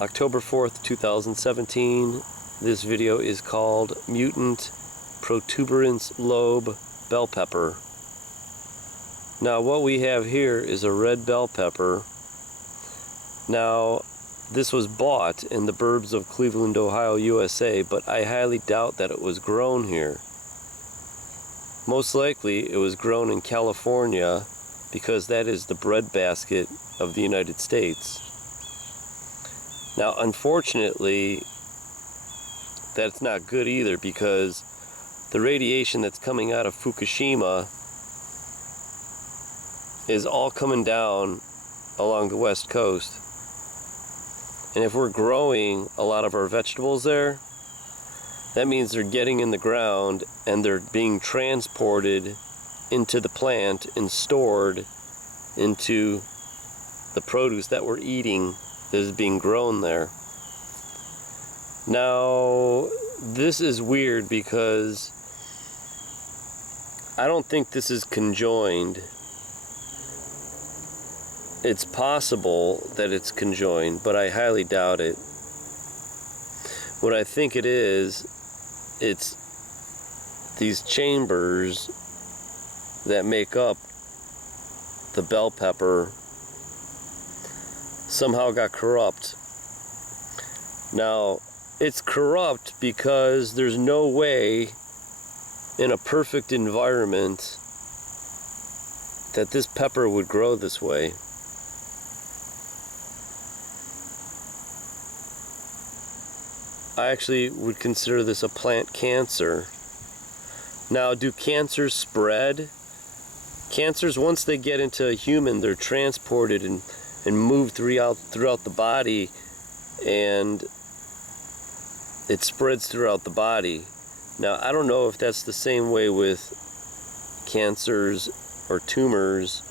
October 4th, 2017. This video is called Mutant Protuberance Lobe Bell Pepper. Now what we have here is a red bell pepper. Now this was bought in the burbs of Cleveland, Ohio, USA, but I highly doubt that it was grown here. Most likely it was grown in California because that is the breadbasket of the United States. Now unfortunately that's not good either, because the radiation that's coming out of Fukushima is all coming down along the west coast. And if we're growing a lot of our vegetables there, that means they're getting in the ground and they're being transported into the plant and stored into the produce that we're eating that is being grown there. Now, this is weird because I don't think this is conjoined. It's possible that it's conjoined, but I highly doubt it. What I think it is, it's these chambers that make up the bell pepper somehow got corrupt. Now, it's corrupt because there's no way in a perfect environment that this pepper would grow this way. I actually would consider this a plant cancer. Now, do cancers spread? Cancers, once they get into a human, they're transported and moved throughout the body, and it spreads throughout the body. Now, I don't know if that's the same way with cancers or tumors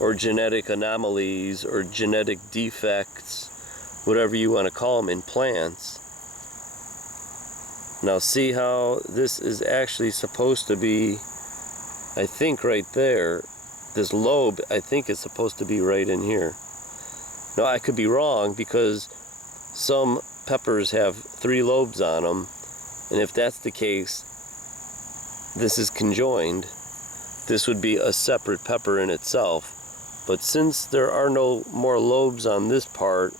or genetic anomalies or genetic defects, whatever you want to call them, in plants. Now see how this is actually supposed to be, I think right there, this lobe I think is supposed to be right in here. Now I could be wrong, because some peppers have 3 lobes on them, and if that's the case, this is conjoined. This would be a separate pepper in itself. But since there are no more lobes on this part,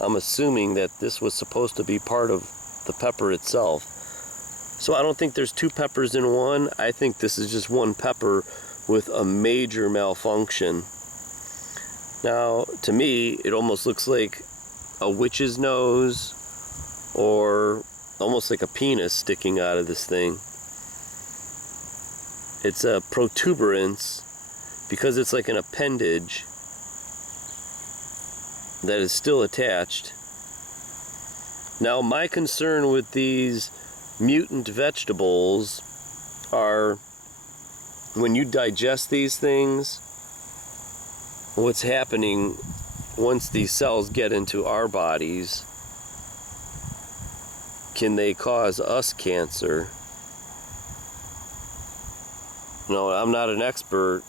I'm assuming that this was supposed to be part of the pepper itself. So I don't think there's 2 peppers in one. I think this is just one pepper with a major malfunction. Now, to me, it almost looks like a witch's nose, or almost like a penis sticking out of this thing. It's a protuberance because it's like an appendage that is still attached. Now, my concern with these mutant vegetables are, when you digest these things, what's happening once these cells get into our bodies, can they cause us cancer? No, I'm not an expert,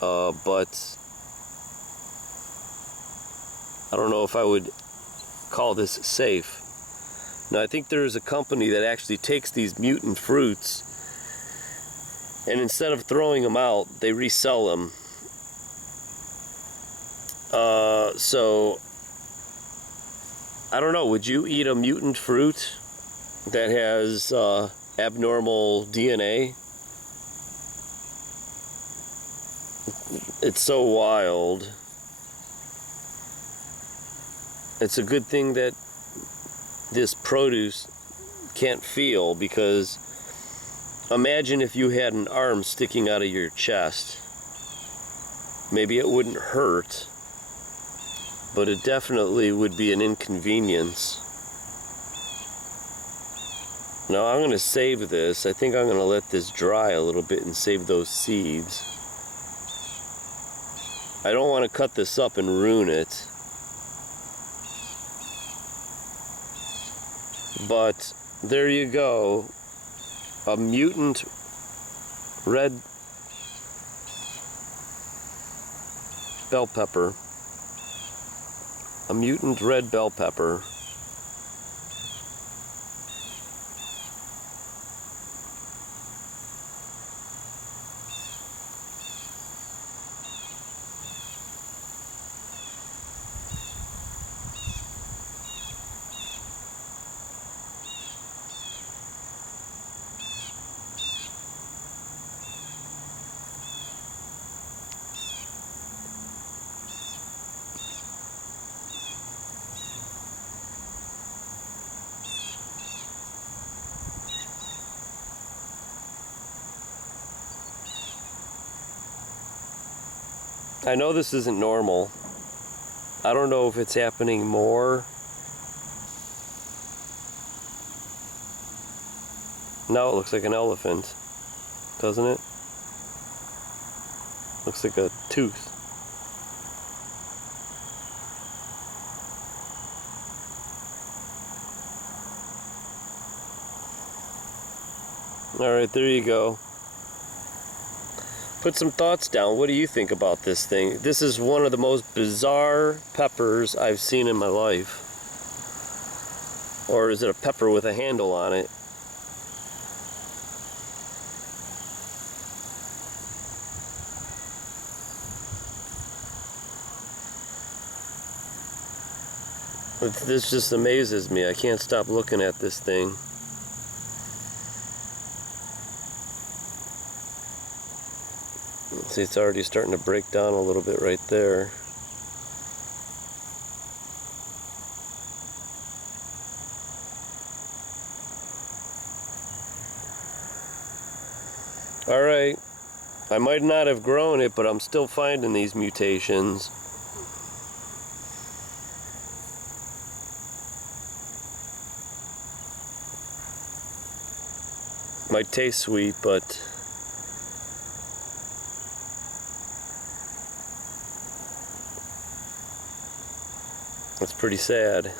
but I don't know if I would call this safe. Now, I think there is a company that actually takes these mutant fruits, and instead of throwing them out, they resell them. So I don't know, would you eat a mutant fruit that has abnormal DNA? It's so wild. It's a good thing that this produce can't feel, because imagine if you had an arm sticking out of your chest. Maybe it wouldn't hurt, but it definitely would be an inconvenience. Now I'm going to save this. I think I'm going to let this dry a little bit and save those seeds. I don't want to cut this up and ruin it. But there you go, a mutant red bell pepper. A mutant red bell pepper. I know this isn't normal. I don't know if it's happening more. Now it looks like an elephant, doesn't it? Looks like a tooth. Alright, there you go. Put some thoughts down. What do you think about this thing? This is one of the most bizarre peppers I've seen in my life. Or is it a pepper with a handle on it? This just amazes me. I can't stop looking at this thing. See, it's already starting to break down a little bit right there. Alright, I might not have grown it, but I'm still finding these mutations. Might taste sweet, but it's pretty sad.